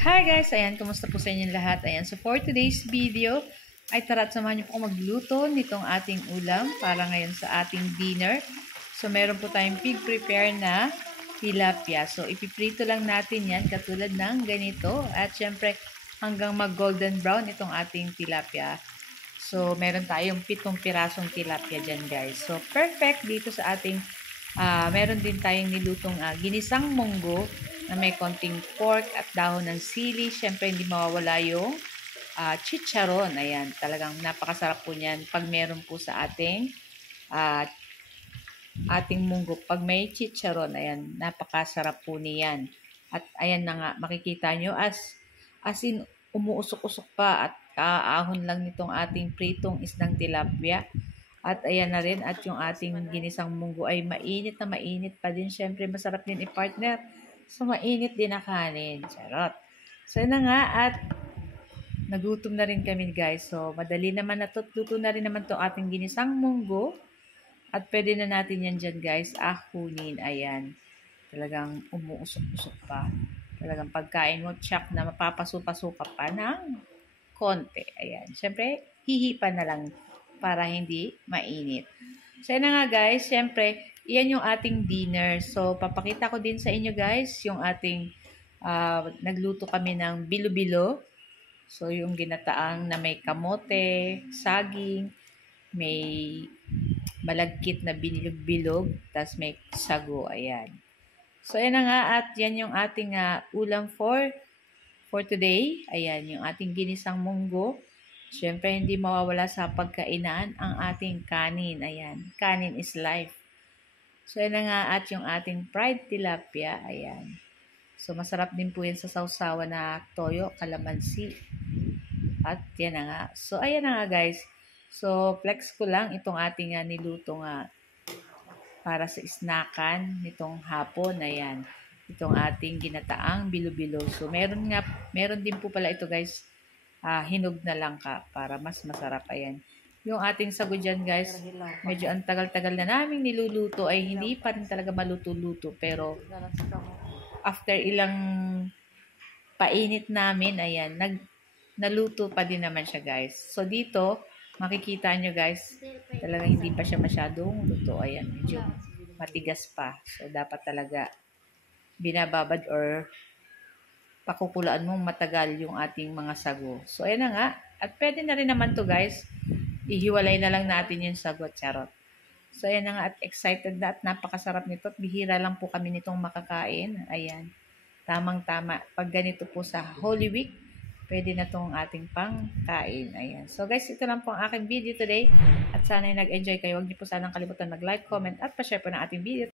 Hi guys! Ayan, kumusta po sa inyong lahat? Ayan, so for today's video, ay tara at samahan niyo po magluto nitong ating ulam para ngayon sa ating dinner. So meron po tayong pig-prepare na tilapia. So ipiprito lang natin yan katulad ng ganito. At syempre hanggang mag-golden brown itong ating tilapia. So meron tayong 7 pirasong tilapia dyan guys. So perfect dito sa ating meron din tayong nilutong ginisang munggo na may konting pork at dahon ng sili. Siyempre, hindi mawawala yung chicharon. Ayan, talagang napakasarap po niyan pag meron po sa ating munggo. Pag may chicharon, ayan, napakasarap po niyan. At ayan na nga, makikita nyo as in umuusok-usok pa at kaahon lang nitong ating pritong isdang tilapia. At ayan na rin, at yung ating ginisang munggo ay mainit na mainit pa din. Siyempre, masarap din i-partner. So, mainit din na kanin. Charot. So, yun na nga, at nagutom na rin kami guys. So, madali naman na to. Luto na rin naman to ating ginisang munggo. At pwede na natin yan dyan guys, ahunin. Ayan. Talagang umuusok-usok pa. Talagang pagkain mo, tsak na mapapasuka-suka pa ng konti. Ayan. Siyempre, hihipan na lang para hindi mainit. So, yun na nga guys. Siyempre, iyan yung ating dinner. So, papakita ko din sa inyo guys yung ating nagluto kami ng bilo-bilo. So, yung ginataang na may kamote, saging, may malagkit na bilog-bilog, tas may sago. Ayan. So, ayan na nga at yan yung ating ulam for today. Ayan, yung ating ginisang munggo. Siyempre, hindi mawawala sa pagkainan ang ating kanin. Ayan, kanin is life. So, yan na nga at yung ating fried tilapia. Ayan. So, masarap din po yan sa sausawa na toyo, kalamansi. At yan na nga. So, ayan na nga guys. So, flex ko lang itong ating niluto para sa snackan nitong hapon. Ayan. Itong ating ginataang bilo-bilo. So, meron din po pala ito guys. Hinog na lang para mas masarap. Ayan. Yung ating sago dyan guys, medyo ang tagal-tagal na naming niluluto ay hindi pa rin talaga maluto-luto. Pero after ilang painit namin, ayan, naluto pa din naman siya guys. So dito, makikita nyo guys, talagang hindi pa siya masyadong luto. Ayan, medyo matigas pa. So dapat talaga binababad or pakukulaan mong matagal yung ating mga sago. So ayan na nga. At pwede na rin naman to guys. Ihiwalay na lang natin yung sago at charot. So ayan na nga at excited na at napakasarap nito. At bihira lang po kami nitong makakain. Ayan. Tamang-tama. Pag ganito po sa Holy Week, pwede na tong ating pangkain. Ayan. So guys, ito lang po ang aking video today. At sana nag-enjoy kayo. Huwag niyo po sanang kalimutan mag-like, comment at pa-share po ng ating video.